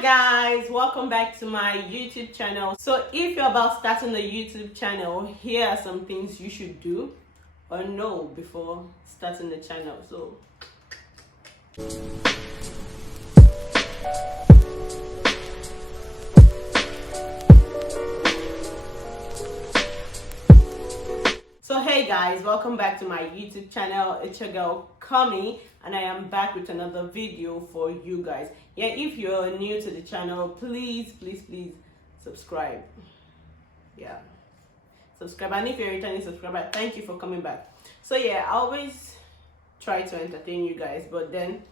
Hi guys, welcome back to my YouTube channel. So if you're about starting a YouTube channel, here are some things you should do or know before starting the channel. So hey guys, welcome back to my YouTube channel. It's your girl Kami, and I am back with another video for you guys. Yeah, if you're new to the channel, please subscribe. Yeah, subscribe. And if you're a returning subscriber, thank you for coming back. So yeah, I always try to entertain you guys, but then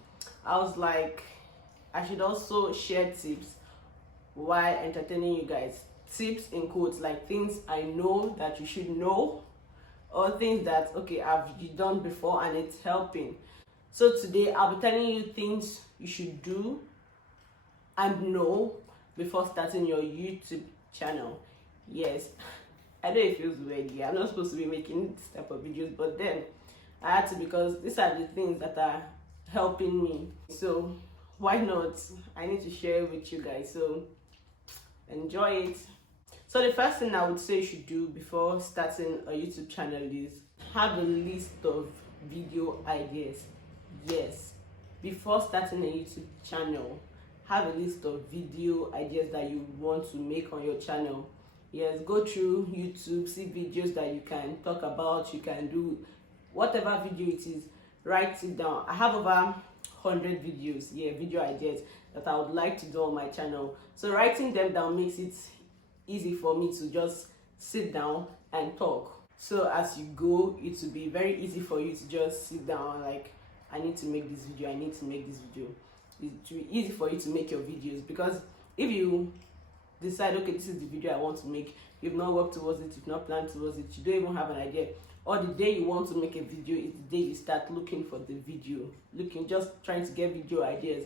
I was like, I should also share tips while entertaining you guys. Tips in quotes, like things I know that you should know, or things that I've done before and it's helping. So today I'll be telling you things you should do and know before starting your YouTube channel. Yes, I know it feels weird. Yeah, I'm not supposed to be making this type of videos, but then I had to, because these are the things that are helping me. So why not? I need to share it with you guys. So enjoy it. So the first thing I would say you should do before starting a YouTube channel is have a list of video ideas. Yes, before starting a YouTube channel, have a list of video ideas that you want to make on your channel. Yes, go through YouTube, see videos that you can talk about, you can do whatever video it is, write it down. I have over 100 videos, video ideas that I would like to do on my channel. So writing them down makes it easy for me to just sit down and talk. So as you go, it will be very easy for you to just sit down, like, I need to make this video, I need to make this video. It will be easy for you to make your videos, because if you decide, okay, this is the video I want to make, you've not worked towards it, you've not planned towards it, you don't even have an idea, or the day you want to make a video is the day you start looking for the video, just trying to get video ideas,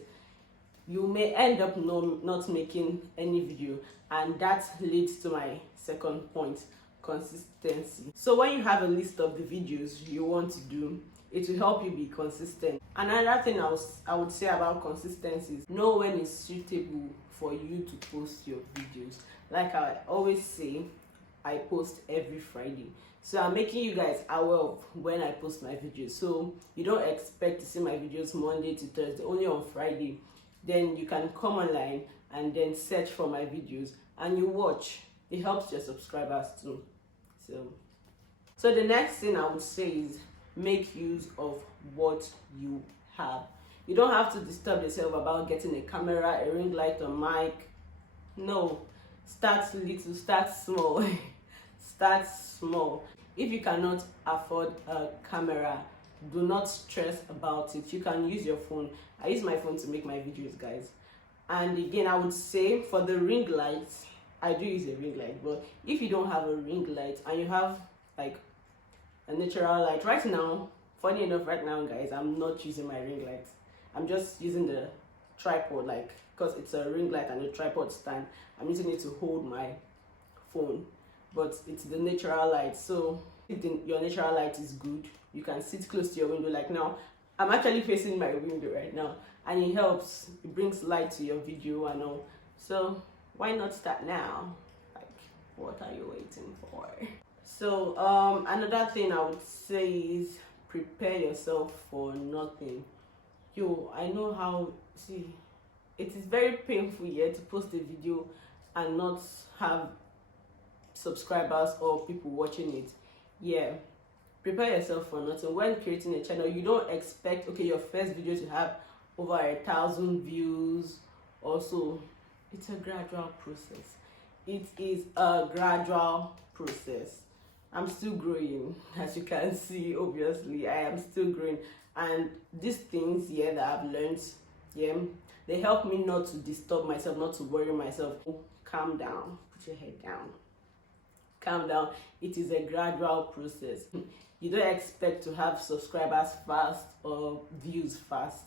you may end up not making any video. And that leads to my second point: consistency. So when you have a list of the videos you want to do, it will help you be consistent. Another thing I would say about consistency is know when it's suitable for you to post your videos. Like I always say, I post every Friday, so I'm making you guys aware of when I post my videos, so you don't expect to see my videos Monday to Thursday, only on Friday. Then you can come online and then search for my videos and you watch. It helps your subscribers too. So the next thing I would say is make use of what you have. You don't have to disturb yourself about getting a camera, a ring light, or mic. No, start little, start small. Start small. If you cannot afford a camera, do not stress about it. You can use your phone. I use my phone to make my videos, guys. And again, I would say for the ring light, I do use a ring light, but if you don't have a ring light and you have like a natural light, right now, funny enough, right now guys, I'm not using my ring light. I'm just using the tripod, like, because it's a ring light and a tripod stand, I'm using it to hold my phone, but it's the natural light. So if your natural light is good, you can sit close to your window. Like now, I'm actually facing my window right now, and it helps. It brings light to your video and all. So why not start now? Like, what are you waiting for? So another thing I would say is prepare yourself for nothing. I know how, it is very painful here to post a video and not have subscribers or people watching it. Yeah, prepare yourself for nothing. When creating a channel, you don't expect your first video to have over 1,000 views. Also, it's a gradual process. It is a gradual process. I'm still growing, as you can see. Obviously I am still growing, and these things that I've learned, they help me not to disturb myself, not to worry myself. Calm down, put your head down, calm down. It is a gradual process. You don't expect to have subscribers fast or views fast.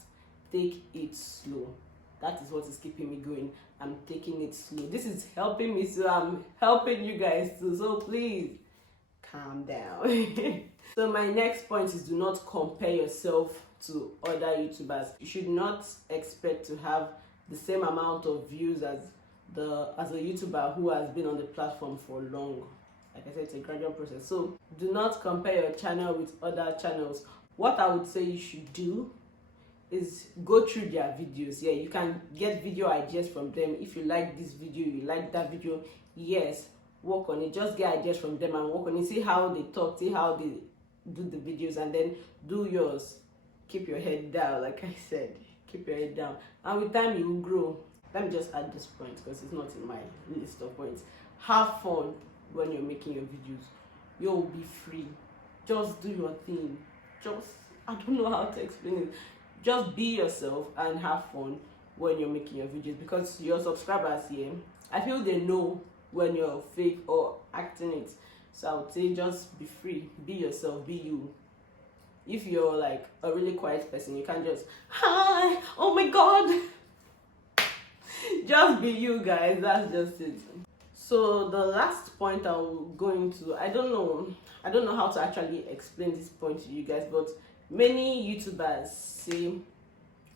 Take it slow. That is what is keeping me going. I'm taking it slow. This is helping me, so I'm helping you guys too. So please calm down. So my next point is, do not compare yourself to other YouTubers. You should not expect to have the same amount of views as a YouTuber who has been on the platform for long. Like I said, it's a gradual process. So do not compare your channel with other channels. What I would say you should do is go through their videos. Yeah, you can get video ideas from them. If you like this video, you like that video, yes, work on it. Just get ideas from them and work on it. See how they talk, see how they do the videos, and then do yours. Keep your head down, like I said. Keep your head down, and with time you will grow. Let me just add this point because it's not in my list of points. Have fun when you're making your videos. You'll be free. Just do your thing. I don't know how to explain it. Just be yourself and have fun when you're making your videos, because your subscribers here, I feel they know when you're fake or acting it. So I would say just be free, be yourself, be you. If you're like a really quiet person, you can't just, hi, oh my god. Just be you, guys. That's just it. So the last point I will go into, I don't know how to actually explain this point to you guys, but many YouTubers say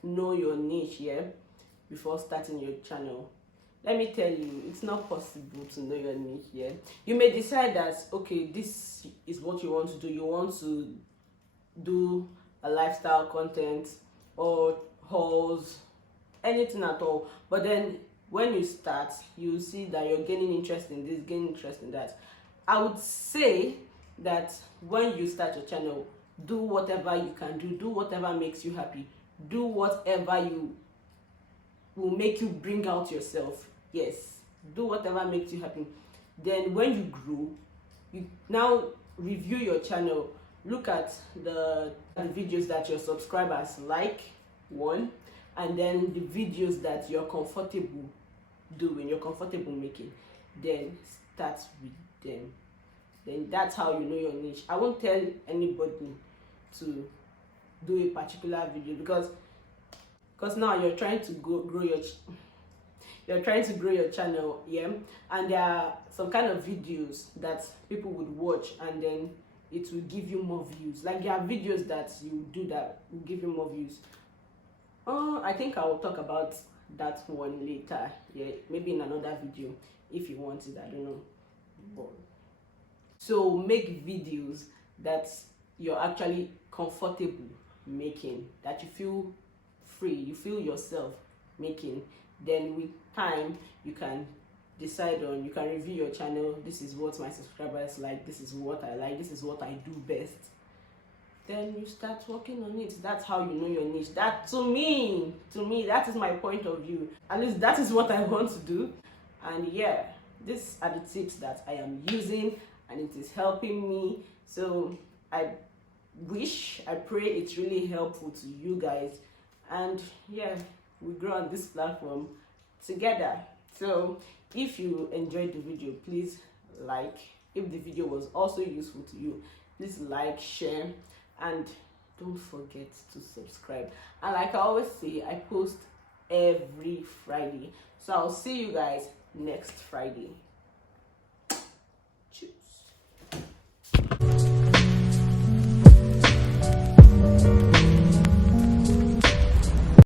know your niche, yeah, before starting your channel. Let me tell you, it's not possible to know your niche, yeah. You may decide that, okay, this is what you want to do. You want to do a lifestyle content or hauls, anything at all. But then when you start, you see that you're gaining interest in this, gaining interest in that. I would say that when you start your channel, do whatever you can do whatever makes you happy, do whatever you will make you bring out yourself. Yes, do whatever makes you happy. Then when you grow, you now review your channel, look at the videos that your subscribers like, one, and then the videos that you're comfortable doing, you're comfortable making, then start with them. Then that's how you know your niche. I won't tell anybody to do a particular video because now you're trying to grow your channel, yeah, and there are some kind of videos that people would watch and then it will give you more views. Like there are videos that you do that will give you more views. I think I will talk about that one later, yeah, maybe in another video if you want it, I don't know. So make videos that you're actually comfortable making, that you feel free, you feel yourself making. Then with time you can decide on, you can review your channel. This is what my subscribers like, this is what I like, this is what I do best. Then you start working on it. That's how you know your niche. That to me, that is my point of view. At least that is what I want to do. And yeah, these are the tips that I am using and it is helping me. So I pray it's really helpful to you guys. And yeah, we grow on this platform together. So if you enjoyed the video, please like. If the video was also useful to you, please like, share, and don't forget to subscribe. And like I always say, I post every Friday. So I'll see you guys next Friday.